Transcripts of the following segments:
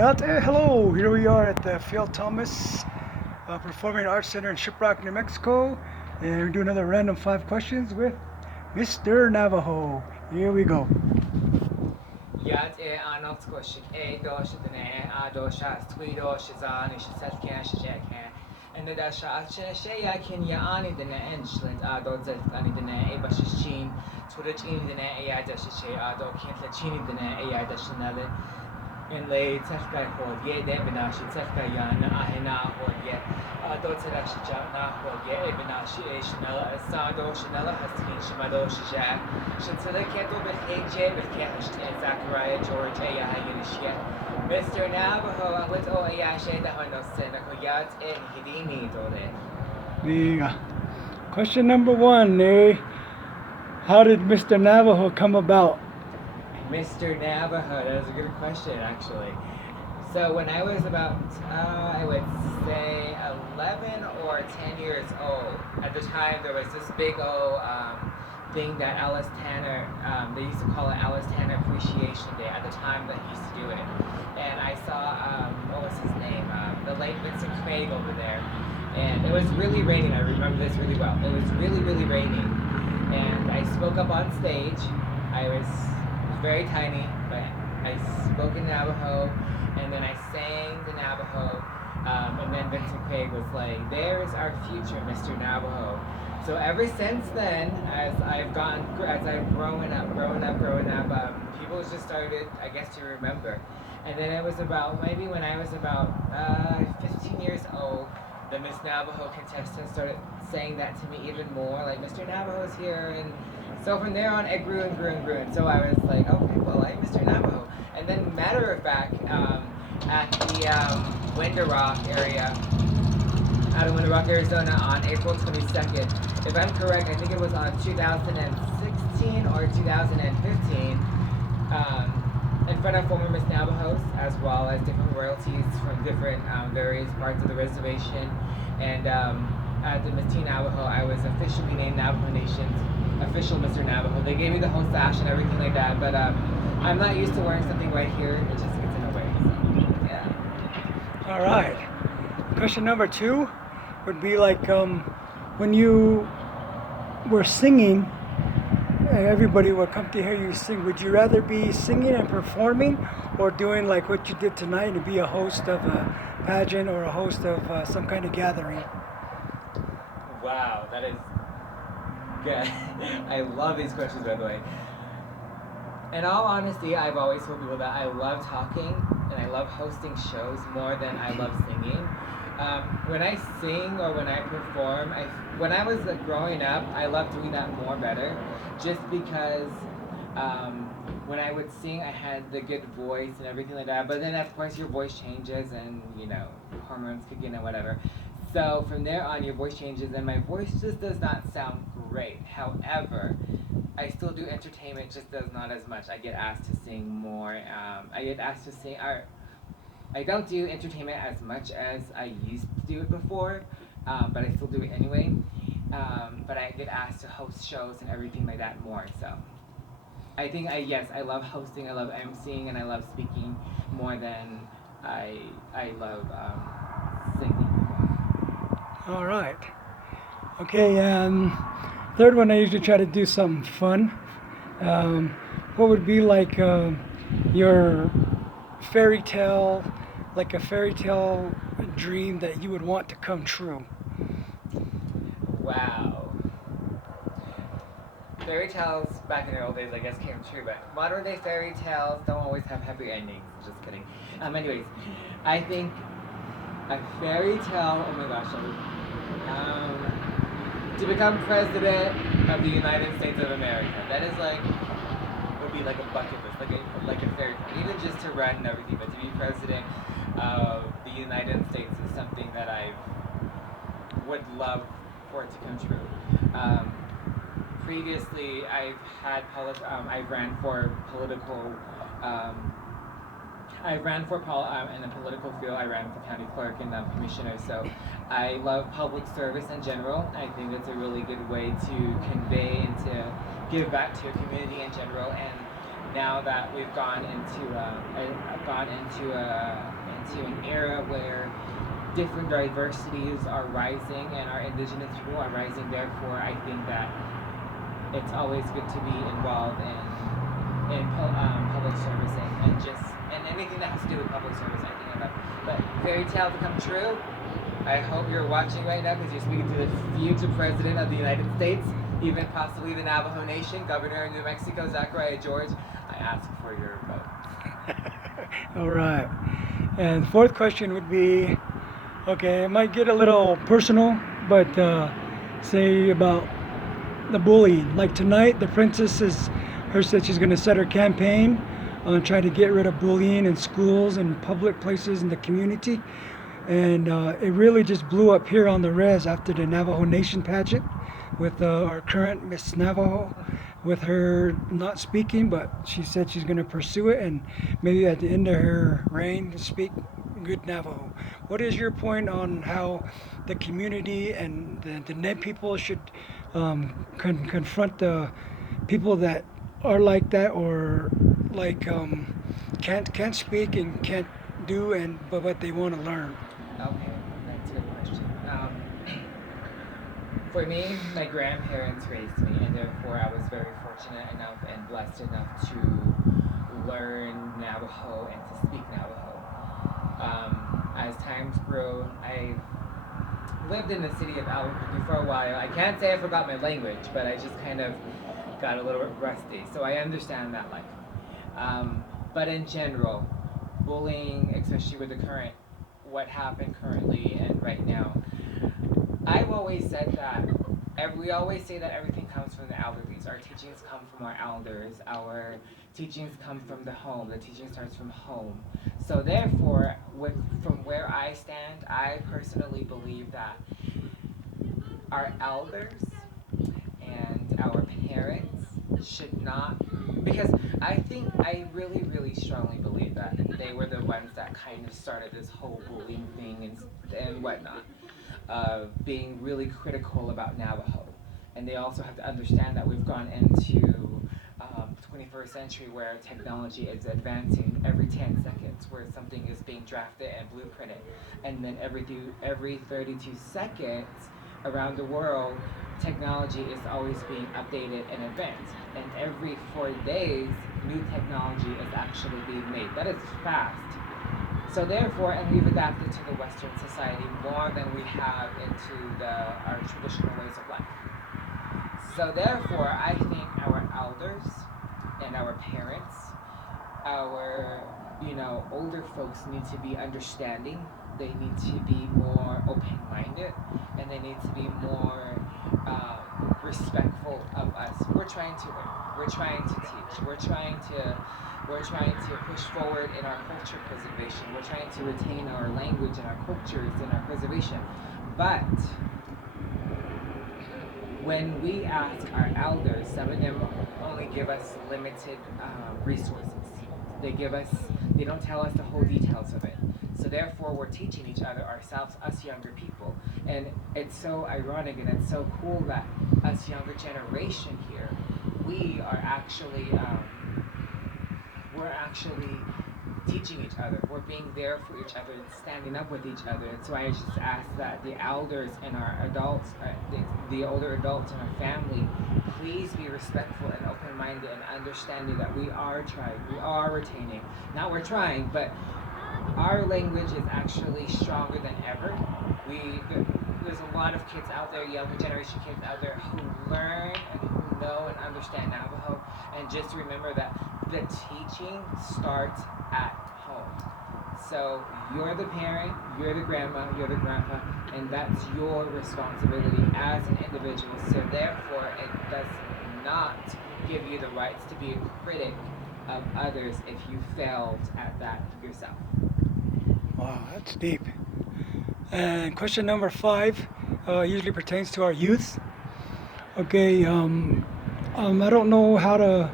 Out there, hello. Here we are at the Phil Thomas Performing Arts Center in Shiprock, New Mexico, and we're doing another random 5 questions with Mr. Navajo. Here we go. Yad anot squashik dosh the ne dosha twi dosh zan is set can shek and the dasha she ya can ya ani the ne enchland dot zet ani the ne e bashin turich in the ne ya dash she do can't let chini the ne ya dash nale in lay tefka hod ye de binashi tefka yan ahena hod ye dot zet she na hod ye e binashi e shnela sado shnela haskin shmado shja shnela keto be hj be kesh Zachariah George Ayahayinishia Mr Navajo with O Ayashe the Honosen Akoyat in Hidini Dole. The question number 1, how did Mr. Navajo come about? Mr Navajo, that was a good question actually. So when I was about, I would say 11 or 10 years old, at the time there was this big old thing that Alice Tanner, they used to call it Alice Tanner Appreciation Day at the time that he used to do it. And I saw, what was his name, the late Vincent Craig over there. And it was really raining, I remember this really well. It was really, really raining. And I spoke up on stage. I was very tiny, but I spoke in Navajo, and then I sang the Navajo, and then Vincent Craig was like, "There's our future, Mr. Navajo." So ever since then, as I've grown up, people just started, I guess, to remember. And then it was about, maybe when I was about 15 years old, the Miss Navajo contestant started saying that to me even more, like, Mr. Navajo's here, and so from there on, it grew and grew and grew, and so I was like, okay, well, I'm Mr. Navajo. And then, matter of fact, at the Window Rock area, out of Window Rock, Arizona, on April 22nd, if I'm correct, I think it was on 2016 or 2015, in front of former Miss Navajos, as well as different royalties from different various parts of the reservation. And at the Miss T Navajo, I was officially named Navajo Nation's official Mr. Navajo. They gave me the whole sash and everything like that, but I'm not used to wearing something right here. It just gets in the way. So, yeah. All right. Question number 2 would be like when you were singing, everybody would come to hear you sing. Would you rather be singing and performing, or doing like what you did tonight and be a host of a pageant or a host of some kind of gathering? Wow, that is good. I love these questions, by the way. In all honesty, I've always told people that I love talking and I love hosting shows more than I love singing. When I sing or when I perform, when I was growing up, I loved doing that more better, just because when I would sing, I had the good voice and everything like that. But then, of course, your voice changes, and hormones kick in and whatever. So from there on, your voice changes, and my voice just does not sound great. However, I still do entertainment, just does not as much. I get asked to sing more. I get asked to sing. I don't do entertainment as much as I used to do it before, but I still do it anyway. But I get asked to host shows and everything like that more. So I think I love hosting, I love emceeing, and I love speaking more than I love singing. All right. Okay, third one, I usually try to do something fun. What would be like your fairy tale, like a fairy tale dream that you would want to come true? Wow. Fairy tales back in the old days, I guess, came true, but modern day fairy tales don't always have happy endings. Just kidding. Anyways, I think a fairy tale. Oh my gosh. To become president of the United States of America. That is would be like a bucket list, like a fairy tale. Even just to run and everything, but to be president of the United States is something that I would love for it to come true. Previously, I ran for political. In the political field. I ran for county clerk and commissioner. So I love public service in general. I think it's a really good way to convey and to give back to your community in general. And now that we've gone into an era where different diversities are rising and our indigenous people are rising. Therefore, I think that it's always good to be involved in public servicing and anything that has to do with public service. I think about. But fairy tale to come true. I hope you're watching right now because you're speaking to the future president of the United States, even possibly the Navajo Nation, Governor of New Mexico, Zachariah George. I ask for your vote. All right. And the fourth question would be, okay, it might get a little personal, but say about the bullying. Like tonight, the princess said she's going to set her campaign on trying to get rid of bullying in schools and public places in the community. And it really just blew up here on the res after the Navajo Nation pageant with our current Miss Navajo, with her not speaking, but she said she's going to pursue it and maybe at the end of her reign speak good Navajo. What is your point on how the community and the Ned people should confront the people that are like that or like can't speak and can't do but what they want to learn? Okay, that's a good question. For me, my grandparents raised me, and therefore I was very fortunate enough and blessed enough to learn Navajo and to speak Navajo. As times grew, I lived in the city of Albuquerque for a while. I can't say I forgot my language, but I just kind of got a little bit rusty, so I understand that life. But in general, bullying, especially with what happened currently and right now, I've always said that we always say that everything comes from the elderlies. Our teachings come from our elders. Our teachings come from the home. The teaching starts from home. So therefore, from where I stand, I personally believe that our elders and our parents should not, because I really, really strongly believe that they were the ones that kind of started this whole bullying thing and whatnot, being really critical about Navajo. And they also have to understand that we've gone into 21st century where technology is advancing every 10 seconds, where something is being drafted and blueprinted. And then every 32 seconds around the world, technology is always being updated and advanced. And every 4 days, new technology is actually being made. That is fast. So therefore, and we've adapted to the Western society more than we have into our traditional ways of life. So therefore, I think our elders and our parents, our older folks need to be understanding. They need to be more open-minded, and they need to be more respectful of us. We're trying to learn. We're trying to teach. We're trying to push forward in our culture preservation. We're trying to retain our language and our cultures and our preservation. But when we ask our elders, some of them only give us limited resources. They don't tell us the whole details of it. So therefore, we're teaching each other ourselves, us younger people. And it's so ironic and it's so cool that us younger generation here, we are actually teaching each other. We're being there for each other and standing up with each other. And so I just ask that the elders and our adults, the older adults in our family, please be respectful and open-minded and understanding that we are trying, we are retaining. Not we're trying, but our language is actually stronger than ever. There's a lot of kids out there, younger generation kids out there, who learn and who know and understand Navajo. And just remember that the teaching starts at home. So you're the parent, you're the grandma, you're the grandpa, and that's your responsibility as an individual. So therefore, it does not give you the rights to be a critic of others if you failed at that yourself. Wow, that's deep. And question number 5 usually pertains to our youth. Okay, I don't know how to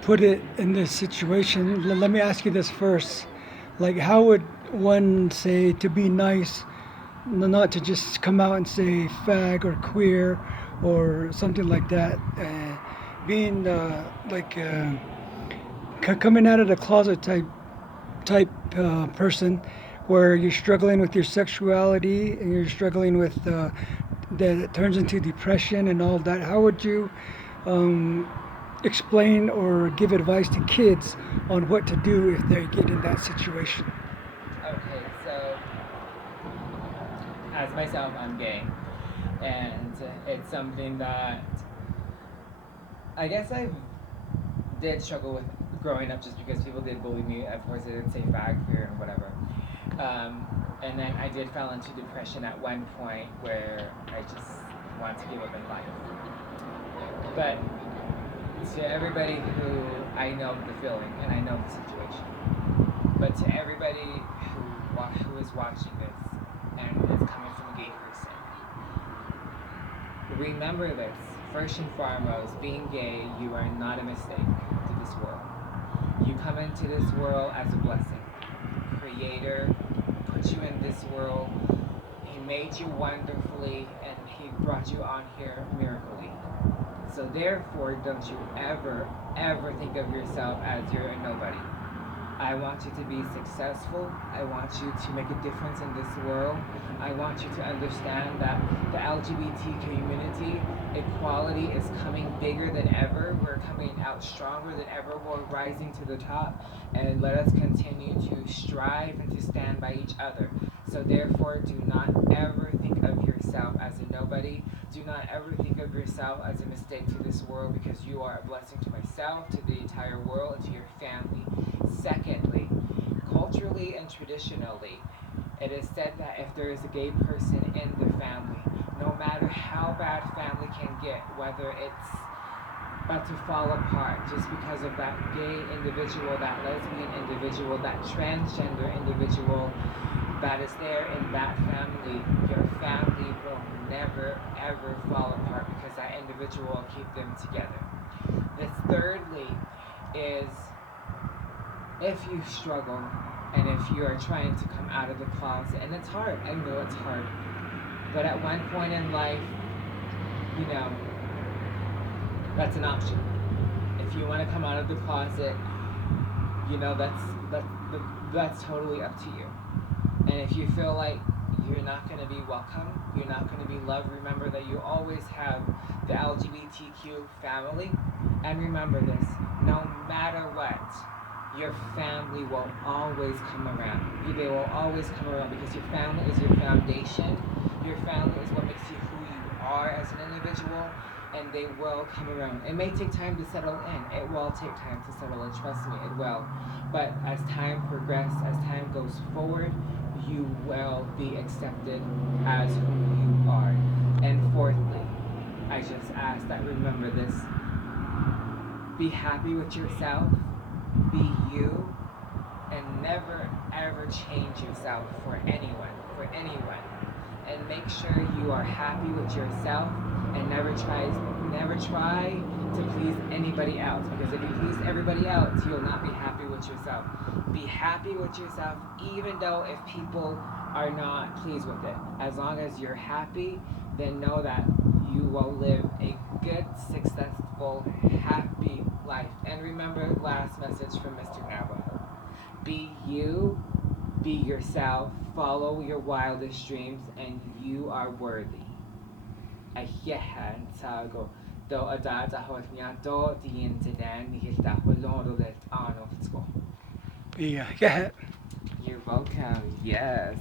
put it in this situation. Let me ask you this first. Like, how would one say to be nice, not to just come out and say fag or queer or something like that? Being coming out of the closet type person, where you're struggling with your sexuality and you're struggling with that it turns into depression and all that. How would you um, explain or give advice to kids on what to do if they get in that situation? Okay, so as myself, I'm gay, and it's something that I guess I did struggle with growing up, just because people did bully me. Of course, they did say fag, queer, and whatever. And then I did fall into depression at one point where I just wanted to give up in life. But to everybody who I know the feeling and I know the situation, but to everybody who is watching this and is coming from a gay person, remember this. First and foremost, being gay, you are not a mistake to this world. You come into this world as a blessing. Creator put you in this world. He made you wonderfully, and he brought you on here miraculously. So therefore, don't you ever think of yourself as you're a nobody. I want you to be successful. I want you to make a difference in this world. I want you to understand that the LGBT community, equality is coming bigger than ever. We're coming out stronger than ever. We're rising to the top. And let us continue to strive and to stand by each other. So therefore, do not ever think of yourself as a nobody. Do not ever think of yourself as a mistake to this world, because you are a blessing to myself, to the entire world, and to your family. Secondly, culturally and traditionally, it is said that if there is a gay person in the family, no matter how bad family can get, whether it's about to fall apart just because of that gay individual, that lesbian individual, that transgender individual that is there in that family, your family will never ever fall apart, because that individual will keep them together. The thirdly is, if you struggle and if you are trying to come out of the closet, and it's hard, I know it's hard, but at one point in life, you know, that's an option. If you want to come out of the closet, you know, that's totally up to you. And if you feel like you're not going to be welcome, you're not going to be loved, remember that you always have the LGBTQ family. And remember this, no matter what, your family will always come around. They will always come around, because your family is your foundation. Your family is what makes you who you are as an individual, and they will come around. It may take time to settle in. It will take time to settle in, trust me, it will. But as time progresses, as time goes forward, you will be accepted as who you are. And fourthly, I just ask that remember this. Be happy with yourself. Be you, and never ever change yourself for anyone, and make sure you are happy with yourself, and never try to please anybody else, because if you please everybody else, you'll not be happy with yourself. Be happy with yourself, even though if people are not pleased with it. As long as you're happy, then know that you will live a good, successful, happy life. And remember, last message from Mr. Navajo. Be you, be yourself, follow your wildest dreams, and you are worthy. Ahiyahan sago. Do adada hotnya do the incident hita holoro let on of school. Yeah, go ahead. You're welcome, yes.